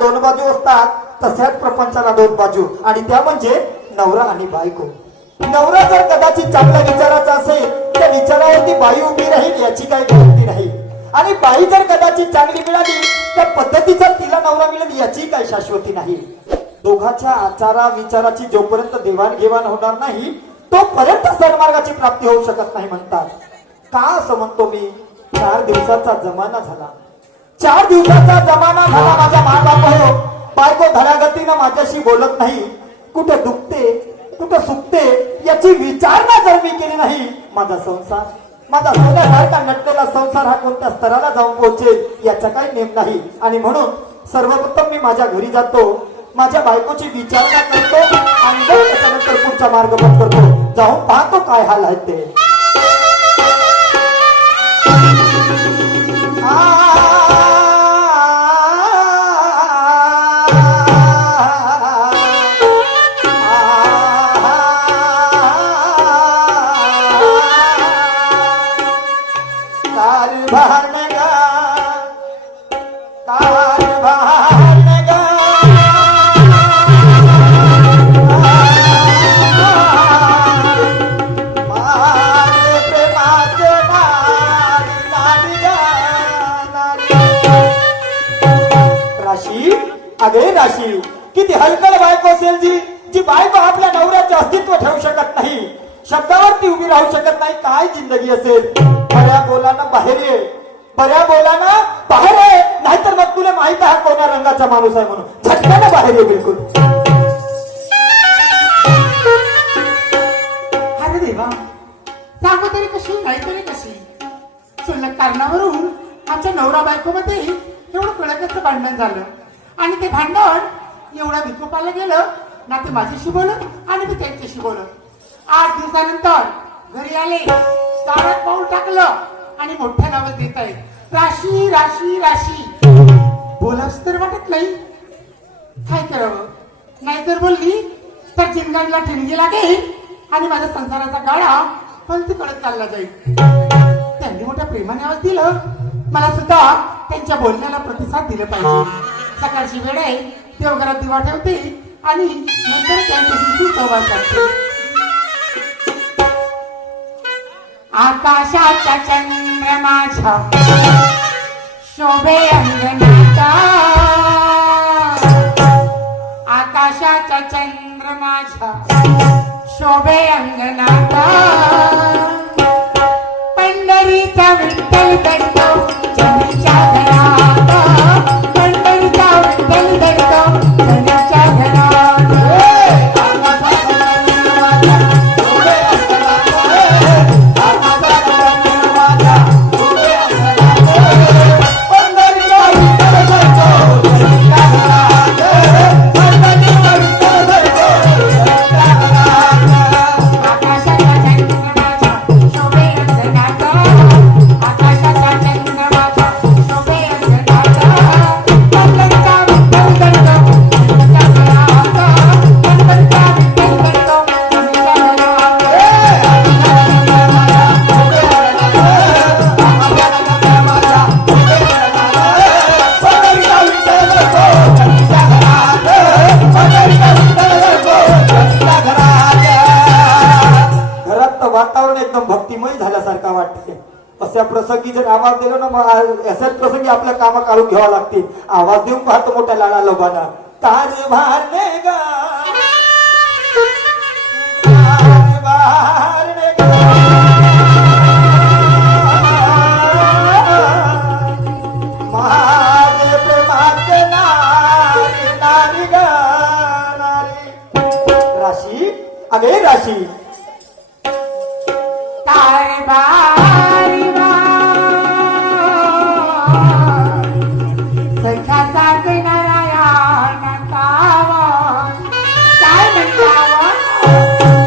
दोन बाजू असतात तशाच प्रपंचाला दोन बाजू आणि त्या म्हणजे नवरा आणि बायको. नवरा जर कदाचित चांगल्या विचाराचा असेल त्या विचारावरती बाई उभी राहील याची काही गॅरंटी नाही आणि बाई जर कदाचित चांगली मिळाली त्या पद्धतीचा तिला नवरा मिळेल याची काही शाश्वती नाही. दोघांच्या आचारा विचाराची जोपर्यंत देवाणघेवाण होणार नाही तोपर्यंत सन्मार्गाची प्राप्ती होऊ शकत नाही म्हणतात. का असं म्हणतो मी? 4 दिवसाचा जमाना झाला. 4 दिवसाचा जमाना झाला माझ्या मायबाप हो. बायको धडागतीनं माझ्याशी बोलत नाही. कुठे दुखते कुठे सुखते याची विचारणा जर मी केली नाही माझा सोन्यासारखा नटलेला संसार हा कोणत्या स्तराला जाऊन पोहोचेल याचा काही नेम नाही. आणि म्हणून सर्वप्रथम मी माझ्या घरी जातो, माझ्या बायकोची विचारणा करतो आणि त्याच्यानंतर पुढचा मार्ग बंद करतो. जाऊन पाहतो काय हाल आहेत ते. अगे राशी किती हलकल बायको असेल जी बायको आपल्या नवऱ्याचे अस्तित्व ठेवू शकत नाही, शब्दावरती उभी राहू शकत नाही. काय जिंदगी असेल. बऱ्या बोलानं बाहेर ये, बऱ्या बोलानं बाहेर ये, नाहीतर मग तुला माहित आहे कोणा रंगाचा माणूस आहे म्हणून झटक्यानं बाहेर ये. बिलकुल. अरे देवा, सांगू तरी कशी नाही तरी कशी. क्षुल्लक कारणावरून आमच्या नवरा बायको मध्ये एवढं कळकचं भांडण झालं आणि ते भांडण एवढ्या विकोपाला गेलं ना. ते माझ्याशी बोलत आणि मी त्यांच्याशी बोलत. 8 दिवसानंतर घरी आले, दारात पाऊल टाकलं आणि मोठ्या नावात देत आहे राशी राशी राशी. बोलावंच तर वाटत नाही. काय करावं? नाही तर बोलली तर जिंगाडीला ठिणगी लागेल आणि माझ्या संसाराचा गाडा पलती कडत चालला जाईल. त्यांनी मोठ्या प्रेमाने आवाज दिलं. मला सुद्धा त्यांच्या बोलण्याला प्रतिसाद दिला पाहिजे. सकाळची वेळ आहे, देवघरात दिवा ठेवते आणि नंतर त्यांच्याशी संवाद साधते. आकाशाच्या चंद्रमाच्या शोभे अंगणाचा, आकाशाच्या चंद्रमाच्या शोभे अंगणाचा, पंढरीचा विठ्ठल दंडो जनीच्या घरात, पंढरीचा विठ्ठल दंडो जनीच्या घरात. वातावरण एकदम भक्तिमय झाल्यासारखा वाटते. अशा प्रसंगी जर आवाज दिला ना मग अशाच प्रसंगी आपल्या काम काढून घ्यावं लागतील. आवाज देऊन पाहतो मोठ्या लाडा लोबांना. तारे भारने गा, तारे भारने गा, माझे प्रेमाचे नारी नारी गा नारी. राशी अगे राशी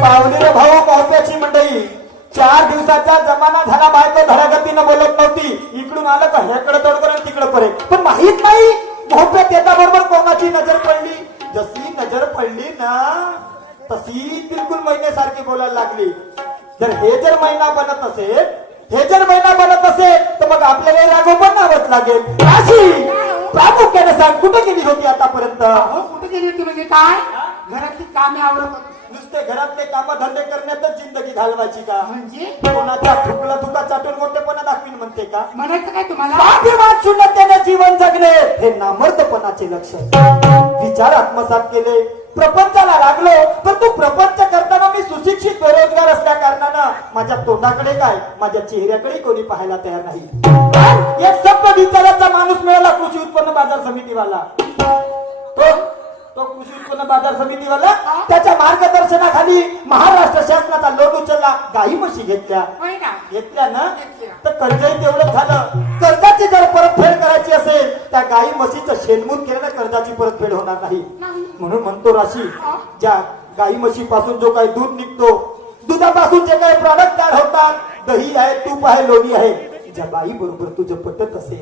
पावलेले भाऊ पावत्याची मंडळी. 4 दिवसाचा जमाना झाला. बायको धडागतीनं बोलत नव्हती. इकडून आलं का ह्याकडे तोड करून तिकडे पडे. पण माहित नाही भोप्यात येता बरोबर कोणाची नजर पडली. जशी नजर पडली ना तशी बिलकुल महिन्यासारखी बोलायला लागली. जर हे जर महिना बनत असेल तर मग आपल्याला राघव पण नावच लागेल. राशी प्रामुख्याने सांग, कुठे गेली होती आतापर्यंत? अहो कुठे गेली होती म्हणजे काय? घरातली कामे आवरत होती. नुसते घरातले काम धंदे करण्यातच जिंदगी घालवायची का? म्हणजे कोणाच्या ठुकला तुका चाटून मोठेपणा दाखवीन म्हणते का? म्हणायचं काय तुम्हाला? स्वाभिमान शून्यतेने जीवन जगणे हे नामर्दपणाचे लक्षण. विचार आत्मसात केले, प्रपंचाला लागलो, पण तू प्रपंच करताना मी सुशिक्षित बेरोजगार असल्या कारणानं माझ्या तोंडाकडे काय, माझ्या चेहऱ्याकडे कोणी पाहायला तयार नाही. एक सभ्य विचाराचा माणूस मिळाला कृषी उत्पन्न बाजार समितीवाला. तो कृषी उत्पन्न बाजार समितीवाला त्याच्या मार्गदर्शनाखाली महाराष्ट्र शासनाचा लोन उचलला, गाई म्हशी घेतल्या. होय ना? घेतल्या ना? घेतल्या. तर कर्जही तेवढं झालं. कर्जाची जर परतफेड करायची असेल त्या गाई म्हशीचं शेणमूत केल्यानं कर्जाची परतफेड होणार नाही. नाही. म्हणून म्हणतो राशी, ज्या गाई म्हशीपासून जो काही दूध निघतो, दुधापासून जे काही प्रॉडक्ट तयार होतात, दही आहे, तूप आहे, लोणी आहे, ज्या बाई बरोबर तुझं पटत असेल,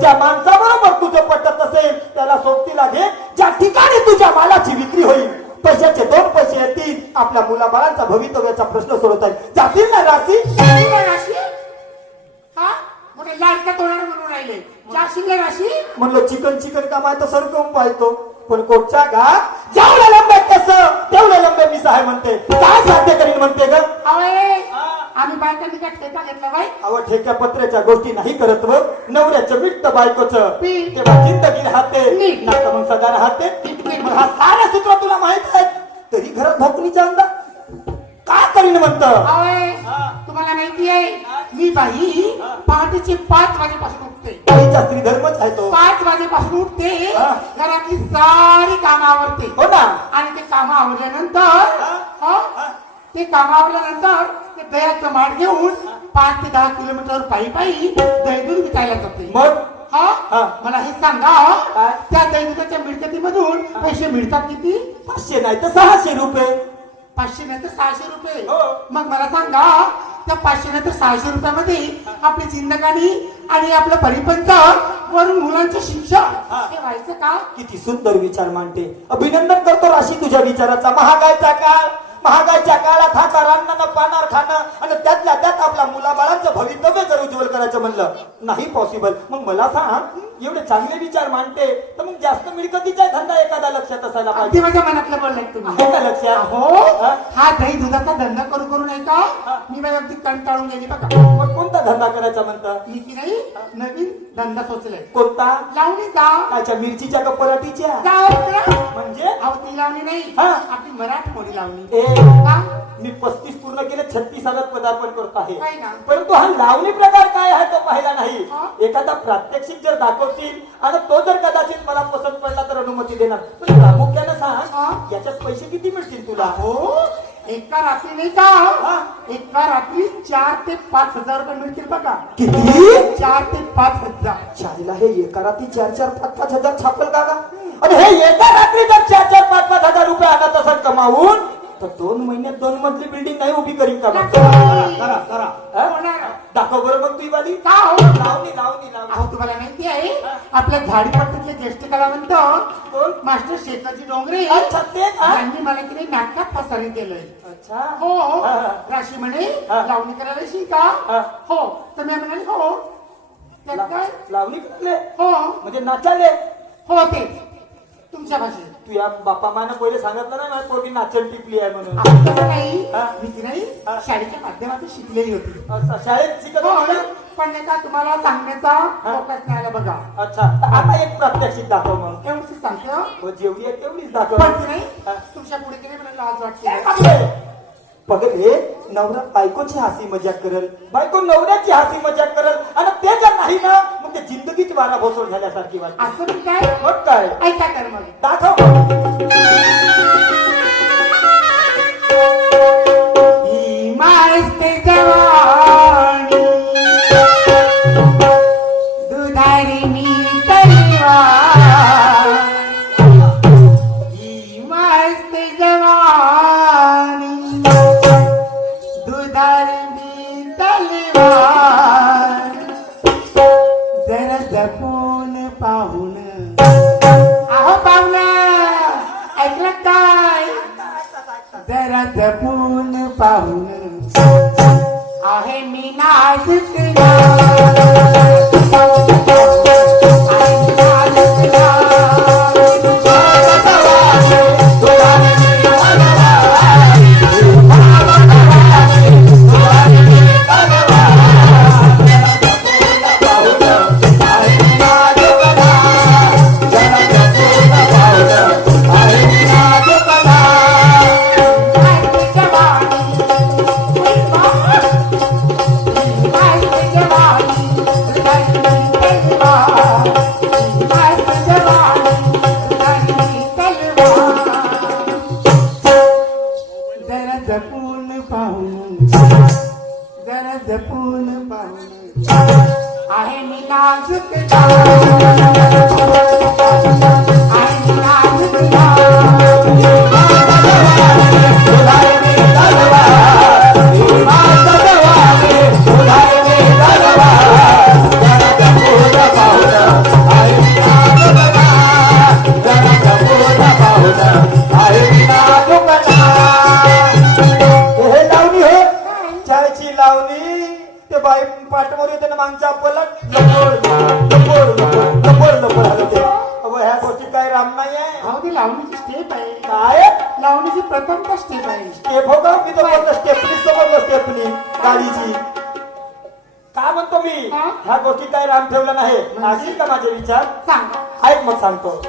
ज्या माणसाबरोबर तुझं पटत असेल, त्याला सोबतीला घे. ज्या ठिकाणी तुझ्या मालाची विक्री होईल, पैशाचे 2 पैसे येतील, आपल्या मुलाबाळांचा भवितव्याचा प्रश्न सोडवता येईल. जातील ना राशी? जाशील ना राशी? हा? मोठे लाडक्या तोंडाने म्हणून राहिले. जाशील ना राशी? म्हणलं चिकन कमायचं सरकवून पाहतो, पण कोटच्या घात जेवढे लंबे केस तेवढे लंबे मिस आहे म्हणते. काय साध्य करीन म्हणते ग? अरे आम्ही बायकांनी काय ठेका घेतला बाई? अव ठेक्या पत्र्याच्या गोष्टी नाही करत व नवऱ्याचं विकत बायकोचं पीठ. तेव्हा जिंदगी राहते, नीट. नाका मग सदा राहते. मग हा सारे सूत्र तुला माहित आहे, तरी घरात भोकणीचा अंदाज काय करीन म्हणत? अरे तुम्हाला माहिती आहे, मी बाई पहाटेचे 5 वाजेपासून उठते. बाईचा स्त्री धर्मच आहे तो. 5 वाजेपासून उठते, हा. घरातली सारी कामं आवरते. हो ना? आणि ते काम आवरल्यानंतर हो, ते काम आवरल्यानंतर ते दह्याचं माठ घेऊन 5 ते 10 किलोमीटर पायी पायी दही दूध विकायला जाते. मग हा? हा. मला हे सांगा, काय? त्या दही दुधाच्या मिळकतीमधून पैसे मिळतात किती? 500 नाही तर 600 रुपये. 500 नाही तर 600 रुपये. हो. मग मला सांगा, त्या 500 नाही तर 600 रुपयामध्ये आपली जिंदगानी आणि आपलं परिपंच वरून मुलांचं शिक्षण हे व्हायचं का? किती सुंदर विचार मांडते. अभिनंदन करतो राशी तुझ्या विचाराचा. महागाईच्या काळात हा रान्नानं पानार खाणं आणि त्यातल्या त्यात आपल्या मुलाबाळांचं भवितव्य जर उज्ज्वल करायचं म्हणलं नाही पॉसिबल. मग मला सांग, एवढे चांगले विचार मांडते तर मग जास्त मिळकतीचा धंदा एखादा लक्षात असायला अगदी पाहिजे. माझ्या मनातलं बोललाय तुम्ही. आहे का लक्षात? हो, हा? हा दही दुधाचा धंदा करू नाही का? मी माझ्या अगदी कंटाळून गेली बघा. मग कोणता धंदा करायचा म्हणतं? मी की नाही नवीन धंदा सोचलाय. कोणता? लावणीचा. कायच्या मिरचीच्या का पराठीच्या? जाऊ का? म्हणजे अहो ती लावणी नाही, हा. आपली मराठमोळी लावणी. ए, का? मी 35 पूर्ण केले, 36 पदार्पण करत आहे. काय ना? परंतु हा लावणी प्रकार काय आहे तो पाहिला नाही. हा? एखादा प्रात्यक्षिक जर दाखवतील आणि तो जर कदाचित मला पसंत पडला तर अनुमती देणार. पण प्रामुख्यानं हा? सांग, याच्यात पैसे किती मिळतील तुला? हो, एका रात्री नाही का? हा? एका रात्री 4 ते 5 हजार रुपये मिळतील बघा. किती? 4 ते 5 हजार. शाळेला हे एका रात्री 4-4, 5-5 हजार छापल का गा? आणि हे एका रात्री जर 4-4, 5-5 हजार रुपये आणत असत कमावून, तर 2 महिन्यात 2 मजली बिल्डिंग नाही उभी करीन का? हा? होणार. दाखव बरं मग तुझी वाली. का हो? लावणी लावणी लावणी. अहो तुम्हाला माहिती आहे, आपल्या झाडीपट्टीतले ज्येष्ठ कलावंत कोण? मास्टर शेखाजी डोंगरे अच्छा, ते का? यांनी मला की नाही नाटकात पसारी केलंय. अच्छा. हो, हा. राशी म्हणे हा. लावणी करायला येशील का? हा. हो, तर मी म्हणाले हो. त्यात काय? लावणी करले हो म्हणजे नाचाले. हो, ते तुमच्या भाषेत. तू या बापा मानं पहिले सांगितलं नाही माझी पोरगी नाचल टिपली आहे म्हणून. तसं नाही, हा. मी ती नाही हा. शाळेच्या माध्यमातून शिकलेली होती. अच्छा, शाळेत शिकत हो, होती ना? पण नाही का तुम्हाला सांगण्याचा फोकस नाही आला बघा. अच्छा, तर आता एक प्रात्यक्षिक दाखव मग. एवढंच सांगते हो. हो, जेवढी आहे तेवढीच दाखव. पण ती नाही हा. तुमच्या पुढे की नाही मला लाज वाटते. पगले नवरा बायकोची हासी मजाक करल, बायको नवऱ्याची हासी मजाक करल, आणि ते जर नाही ना मग ते जिंदगीच वारा भोसोड झाल्यासारखी वाटते. असं मी काय? मग काय? ऐका तर मग. दाखव. ही मस्त जवानी दुधारी मी तलवार, ही मस्त जवानी दुधारी मी तलवार, जरा जपून पाहून. अहो पाहुणा गोष्टी काय राम नाही आहे अहो ती लावणीची स्टेप आहे. काय लावणीची प्रथम स्टेप आहे. स्टेप हो का मी तर बोलतो स्टेपनी समजलं स्टेपनी गाडीची काय म्हणतो मी हा? ह्या गोष्टी काय राम ठेवलं नाही असेल का माझे विचार सांगा. ऐक मग सांगतो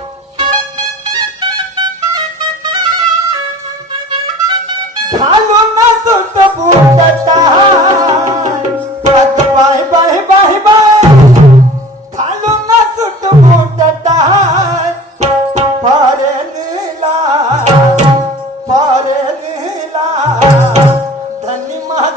घालून ना सुट बुटटा बाय बाय बाय बाय घालून ना सुट बुटटा पारे नीला धनी माझ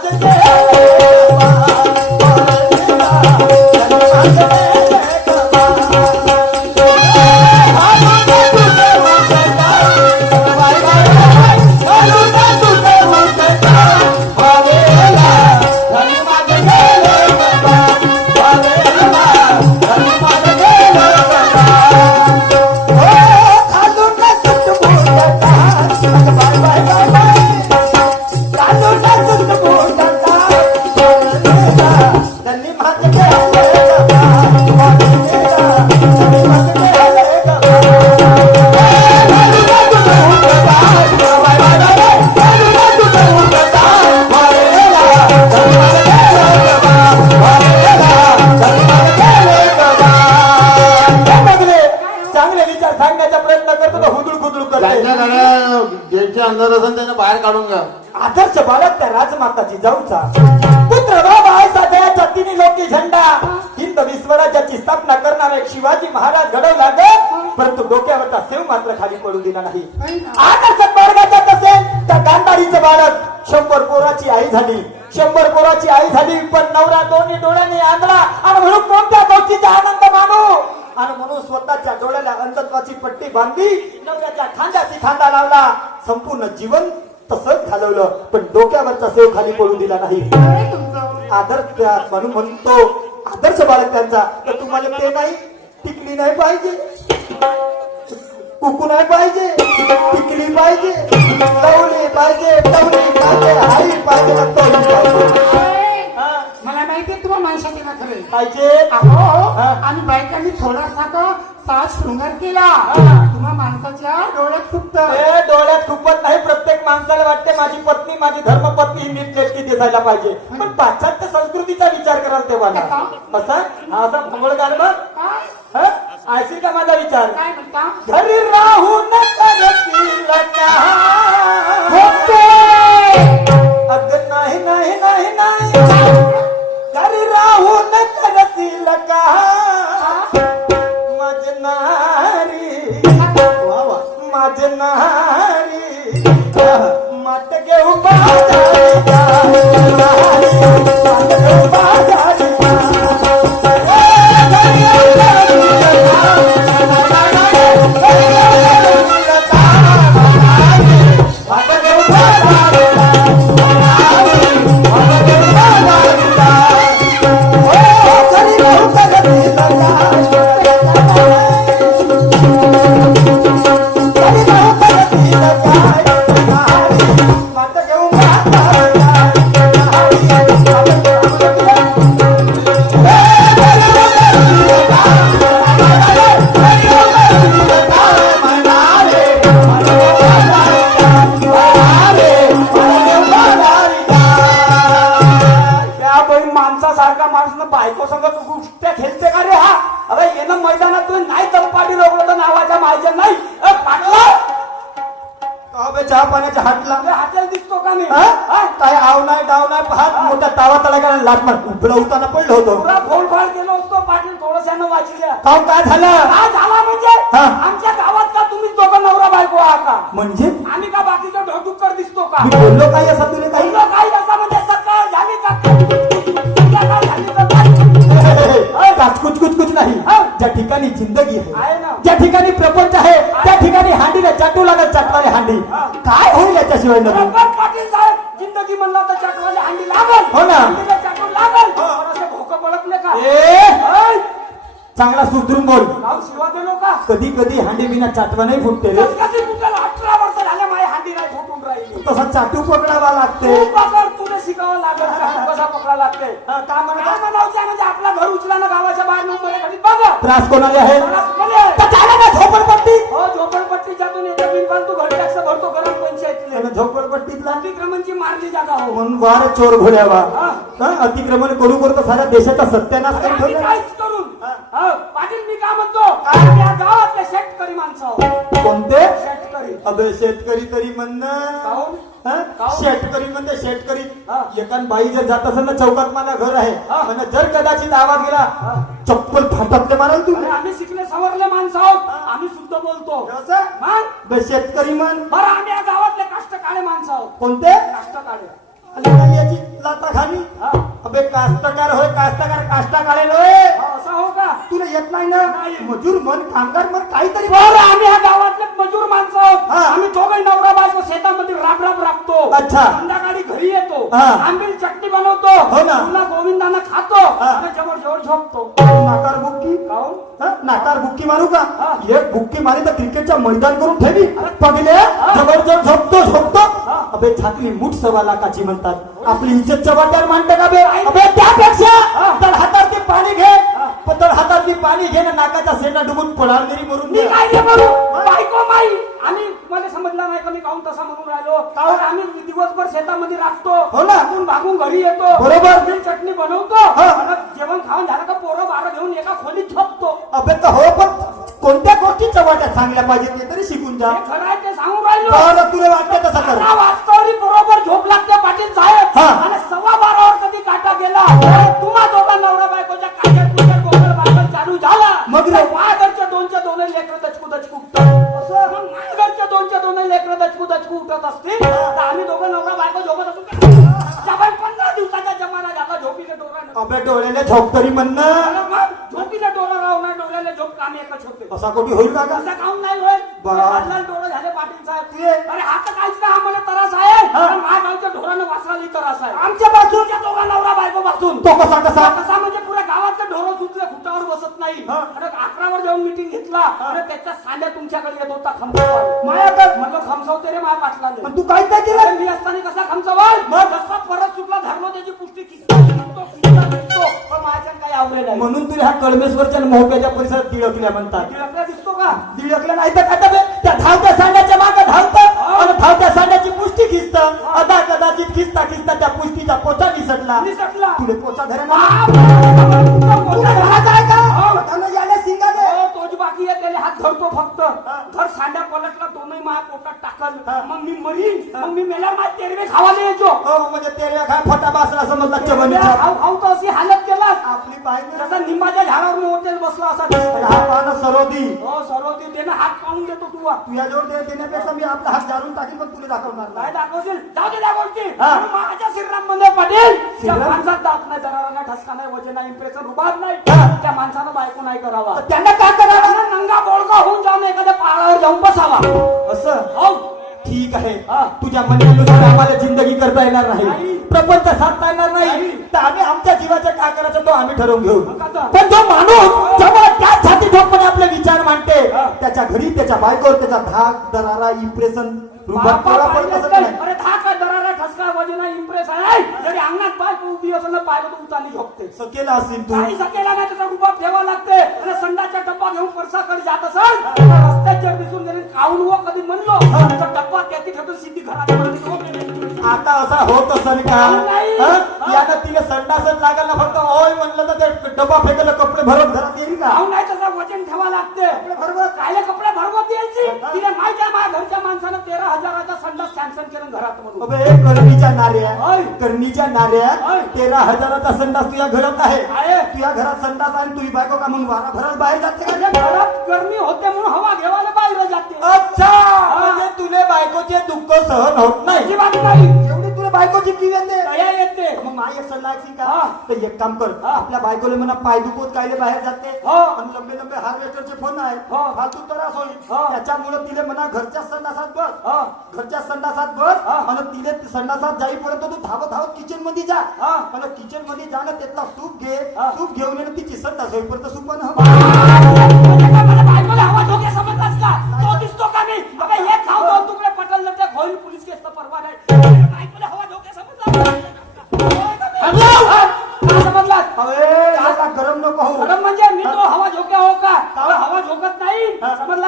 गेटच्या अंदर असून त्याने बाहेर काढून घ्या. आदर्श बालक त्या राजमाताची जाऊचा पुत्र बाबा सध्या जातीने लोकी झेंडा हिंद विश्वराज्याची स्थापना करणारा एक शिवाजी महाराज घडवला ग परंतु डोक्यावरचा सेव मात्र खाली पडू दिला नाही. आदर्श बाळगाचा असेल त्या गांधारीचं बाळक 100 पोराची आई झाली 100 पोराची आई झाली पण नवरा दोन्ही डोळ्याने आंधळा आणि म्हणून कोणत्या गोष्टीचा आनंद मानू आणि म्हणून स्वतःच्या डोळ्याला अंधत्वाची पट्टी बांधली नवऱ्याच्या खांद्याची खांदा लावला संपूर्ण जीवन तसंच घालवलं पण डोक्यावरचा सेव खाली पडू दिला नाही. आदर्श त्या म्हणून म्हणतो आदर्श बाळक त्यांचा तर तुम्हाला ते नाही टिकली नाही पाहिजे कुकू नाही पाहिजे टिकली पाहिजे टवली पाहिजे हाई पाहिजे मला माहितीये तुम्हाला माणसाचे ना खरे पाहिजे अहो आणि बायकांनी थोडासा का साज शृंगार केला तुम्हा माणसाच्या डोळ्यात खूप डोळ्यात खूपच नाही प्रत्येक माणसाला वाटते माझी पत्नी माझी धर्मपत्नी ही नीटनेटकी दिसायला पाहिजे पण पाश्चात्य संस्कृतीचा विचार कराल तेव्हा ना असा हा असा भंगोळ गाणं ऐकशील का माझा विचार काय म्हणता घरी राहून करतील अग नाही नाही नाही नाही घरी राहून करतील का माझ नारी माझ नारी माट घेऊ बाजारी माट घेऊ बाजारी बायको संगत कुस्त्या खेळते का रे हा अरे येणं मैदानात नाही तंपाटी रोवलं तर नावाच्या माझ्या नाही पाटला चहा पाण्याच्या हातला हाताला दिसतो का मी काय आव नाही डाव नाही हात मोठा तावा तळा लाट मार उभळवताना पडलो होतो फोन फाळ केलो असतो पाटील थोडंसं वाचल्या काव काय झालं काय झाला म्हणजे आमच्या गावात का तुम्ही दोघं नवरा बायको आहात का म्हणजे आम्ही का बाकीचा ढोडुक्कर दिसतो का बोललो काही असं तुला काही काही असं म्हणजे सकाळ झाली का कुछ कुछ कुछ नाही ज्या ठिकाणी जिंदगी आहे ज्या ठिकाणी प्रपंच आहे त्या ठिकाणी हांडीला चाटू लागत चाटणारी हांडी काय होईल याच्याशिवाय पाटील साहेब जिंदगी म्हणला तर चाटवाली हांडी लागल हो ना चाटू लागल भोकं पडकले का चांगला सुधरून बोल शिवा देलो का कधी कधी हांडी बिना चाटवा नाही फुटते रे 18 वर्ष झाले माझी हांडी नाही फुटून राहिली तसा चाटू पकडावा लागते तुला शिकावं लागेल कसा पकडा लागते काय म्हणावं म्हणजे आपला घर उचला ना गावाच्या बाहेर मुंबई घरी बघ त्रास कोणाला आहे ना झोपडपट्टी हो झोपडपट्टीच्यातून येते बिनकाम तू घर टॅक्स भरतो गरम पंचायतीले आणि झोपडपट्टीतला अतिक्रमणची मारली जागा हो म्हणून वार चोर घोड्यावा हा. अतिक्रमण करू करतो साऱ्या देशाचा सत्यानाश अरे करून आम्ही ठेवला. काहीच करून हो, पाटील मी काय म्हणतो आम्ही या गावातले शेतकरी माणसं आहोत. कोणते शेतकरी अबे शेतकरी तरी म्हणणं काहून? हा? काहून? शेतकरी म्हणजे शेतकरी हा. एकान बाई जर जात असेल ना चौकात मला घर आहे हा. आणि जर कदाचित आवाज गेला चप्पल फाटातले माराल तू अरे आम्ही शिकले सवरले माणसं आहोत आम्ही शुद्ध बोलतो असं? मग बे शेतकरी म्हण बरं आम्ही या गावातले काष्टकाळे माणसं आहोत कोणते काष्टकाळे आली का याची लाता खाली हा. अबे कास्तकार होय कास्तकार काष्टा काढेल होय हो, असं हो का तुला येत नाही ना नाही. मजूर म्हण कामगार म्हण काहीतरी बरं आम्ही या गावातले मजूर माणसं आहोत हा. आम्ही दोघं नवरा बायको शेतामध्ये राब राबतो अच्छा. संध्याकाळी घरी येतो हा. आंबील चटणी बनवतो हो ना. पुन्हा गोविंदानं खातो हा. आणि जवळ जवळ झोपतो नाकार बुक्की काहून? नाकार बुक्की मारू का हा. एक बुक्की मारी तर क्रिकेटच्या मैदान करून ठेवी पगले जबरदस्त झोपतो अबे छातली मूठ 1.25 लाखाची म्हणतात आपली इज्जतच्या वाट्यावर मांडतं का बे अबे त्यापेक्षा तर हातात ते पाणी घे तर हातात ते पाणी घे ना नाकाचा सेना डुबून पडाल तरी मरून मी दे. काय ते करू बायको माई आम्ही मला समजला नाही का मी काहून तसा म्हणून राहिलो काहून आम्ही दिवसभर शेतामध्ये राखतो हो ना. भागून घरी येतो बरोबर. आंबील चटणी बनवतो हा. आणि जेवण खाऊन झालं का पोरं बारं घेऊन एका खोलीत झोपतो अबे तर हो पण कोणत्या गोष्टीच्या वाट्यात चांगल्या पाहिजे ते तरी शिकून जा हे खरं आहे ते सांगून राहिलो बरं तुला वाटतं तसं कर वास्तवरी बरोबर झोप लागते पाटील साहेब हा. आणि 12:15 कधी काटा गेला तुम्हा दोघा नवरा बायकोच्या काट्यात कुठे गोगल बागल चालू झाला मग रे? माझ्या दोनच्या दोन लेकर दचकू उठतात मग माझ्या दोनच्या लेकर दचकू उठत असतील तर आम्ही दोघं नवरा बायको झोपत असू जवळ 15 दिवसाचा जमाना झाला झोपीला डोरा अबे डोळ्याला झोप तरी म्हणणं झोपीला डोरा राहू ना डोळ्याला झोप काम एकच होते असा कोणी होईल का असं काम नाही होईल बरं. वाटलं डोळं झाले पाटील साहेब तुझे? अरे आता काहीच नाही आम्हाला त्रास आहे हा. पण माझ्या गावच्या ढोरानं वासराली त्रास आहे आमच्या बाजूच्या दोघा नवरा बायको पासून तो कसा कसा कसा म्हणजे पुऱ्या गावातले ढोरं सुटले खुटावर बसत नाही हा. आणि 11वर जाऊन मिटिंग घेतला आणि त्याच्या सांड्या तुमच्याकडे येत होता खमसावर माझ्याकडे म्हणलं खमसावते रे माझ्या पाटलाने पण तू काय काय केलं अरे मी असताना कसा खमसावाल मग? कसा परत सुटला धरलो त्याची पुष्टी खिचतो पण माझ्या काही आवडे नाही म्हणून तुला ह्या कळमेश्वरच्या मोहप्याच्या परिसरात दिळकल्या म्हणतात तिला दिसतो का दिळकल्या नाही तर काय बे? त्या धावत्या सांड्याच्या मागे धावतं आणि धावत्या सांड्याची पुष्टी खिचतं आता कदाचित खिचता त्या पुष्टीचा पोचा निसटला मी सटला तुले पोचा धरे तुला घरात आहे का त्यानं यायला शिंगा दे तोच बाकी आहे त्याला हात धरतो फक्त घर सांड्या पलटला तो नाही माझ्या पोटात टाकल मग मी मरीन मग मी मेला माझ्या तेरवे खावाले यायचो हो म्हणजे तेरे काय फटा बासला समजला चवणीचा खाऊ खाऊ तर अशी हालत केला आपली बाई जसा निंबाच्या झाडावर मी हॉटेल बसला असा दिसतो हा पाहणं सरोदी हो सर्वती त्यानं हात पाहून देतो तू तुझ्याजवळ देण्यापेक्षा मी आपला हात जाळून टाकीन पण तुला दाखवणार नाही. काय दाखवशील जाऊ दे त्या गोष्टी हा. माझ्या श्रीराम मध्ये पाटील त्या श्रीराम? माणसात दात नाही जरा नाही ठसका नाही वजन नाही इम्प्रेशन रुबाब नाही हा. त्या माणसानं बायको नाही करावा तर त्यांना काय करावं त्यानं नंगा बोळगा होऊन जाऊन एखाद्या पहाडावर जाऊन बसावा असं हो ठीक आहे हा. तुझ्या म्हणण्यानुसार आम्हाला जिंदगी करता येणार नाही नाही. प्रपंच साधता येणार नाही नाही. तर आम्ही आमच्या जीवाचं काय करायचं तो आम्ही ठरवून घेऊ मग आता? पण जो माणूस जेव्हा त्या छाती ठोकपणे आपले विचार मांडते हा. त्याच्या घरी त्याच्या बायकोवर त्याचा धाक दरारा इम्प्रेशन बापा पडत पाहिलं असत तर, नाही अरे धाका दरारा ठसका वजना इम्प्रेस आहे जरी अंगणात पाय उभी असं पाहिलं तर उतानी झोपते सकेला असेल तू काही सकेला नाही त्याचा रुबाब ठेवा लागते आणि संडाचा डब्बा घेऊन परसाकडे जात असाल रस्त्याच्या दिसून जरी खाऊन व कधी म्हणलो तर डब्बा त्याची ठेवून सिद्धी घरात आता असा होत असेल का नाही. हा? यानं तिला संडासच लागल ना फक्त ओय म्हणलं तर ते डबा फेकलं कपडे भरत घरात येईल का खाऊ नाही तसा वजन ठेवा लागते कायले कपडे भरवत यायची तिने माहिती आहे माझ्या घरच्या माणसानं 13,000चा संडास सँक्शन केलं घरात म्हणून अबे करणीच्या नाऱ्या होय. करणीच्या नाऱ्या होय. 13,000चा संडास तुझ्या घरात आहे आहे. तुझ्या घरात संडास आणि तुझी बायको का मग वारा भरात बाहेर जाते म्हणजे का घरात गरमी होते म्हणून हवा घेवायला बाहेर जाते अच्छा म्हणजे तुले बायकोचे दुःख सहन होत नाही अजिबात नाही एवढी तुला बायकोची किव येते दया येते मग माझी एक सल्ला ऐकशील का हा. तर एक काम कर हा. आपल्या बायकोले म्हणा पाय दुखवत कायले बाहेर जाते हो. आणि लंबे लंबे हार्वेस्टरचे फोन आहे हो. फालतू त्रास होईल हो. त्याच्यामुळे तिले म्हणा घरच्या संडासात बस हा. घरच्या संडासात बस हा. आणि तिले संडासात जाईपर्यंत तू धावत धावत किचन मध्ये जा हा. आणि किचन मध्ये जा ना त्यातला सूप घे हा. सूप घेऊन ये ना तिची संडास होईपर्यंत सूप पण मला बायकोला हवा धोके समजलास का तो दिसतो का नाही बाबा हे खाऊ दोन तुकडे पटल तर होईल पोलीस केस तर परवा नाही बायकोला हवा धोके समजला काय समजलात अरे आता गरम नको हो मॅडम म्हणजे मी तो हवा झोक्या हो का हवा झोकत नाही समजला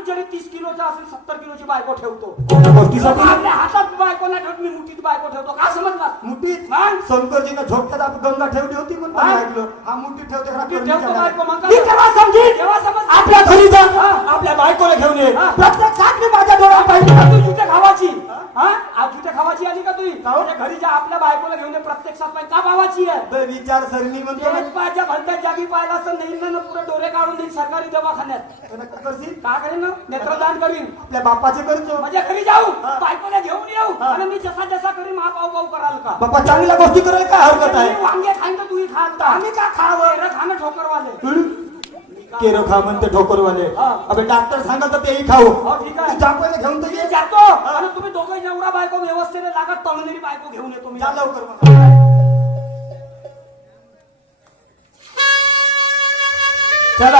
माणूस जरी 30 किलोचा असेल 70 किलोची बायको ठेवतो त्या गोष्टीसाठी आपल्या हातात बायको नाही ठेवत, मी मुठीत बायको ठेवतो का समजला मुठीत मग? शंकरजीनं झोपट्यात आपण गंगा ठेवली होती पण हा? ऐकलं हा मुठीत ठेवते का मुठीत करणीच्या ठेवतो वेळेला? बायको मग मी काय? तेव्हा समजीन. तेव्हा समज आपल्या घरी जा हा. आपल्या बायकोला घेऊन ये हा. प्रत्यक्षात मी माझ्या डोळ्यात पाहिजे तू जुटे खावाची हा आज जुटे खावाची आली का तुझी का हो? म्हणजे घरी जा आपल्या बायकोला घेऊन ये प्रत्यक्षात पाहिजे का भावाची आहे बे, विचार सरणी म्हणतो तेच पाहिजे भलत्या जागी पाहिला असं नेईल ना पुढे डोळे काढून देईल सरकारी दवाखान्यात नका करशील? का करेन ना नेत्रदान करीन आपल्या बापाचे करतो माझ्या घरी जाऊ हा. बायकोला घेऊन येऊ हा. आणि मी जसा जसा करीन हा भाऊ भाऊ कराल का बापा चांगल्या गोष्टी करायला काय हरकत आहे मी वांगे खाईन तर तुम्ही खाल आम्ही का खावं खाणं ठोकरवाले केरो खा म्हणते ठोकरवाले हा. अबे डॉक्टर सांगत तर तेही खाऊ हो, ठीक आहे. तू जापवायला घेऊन तर मी ये जातो आणि तुम्ही दोघं एवढा बायको व्यवस्थेने लागत तळलेली बायको घेऊन येतो मी जा लवकर मग. चला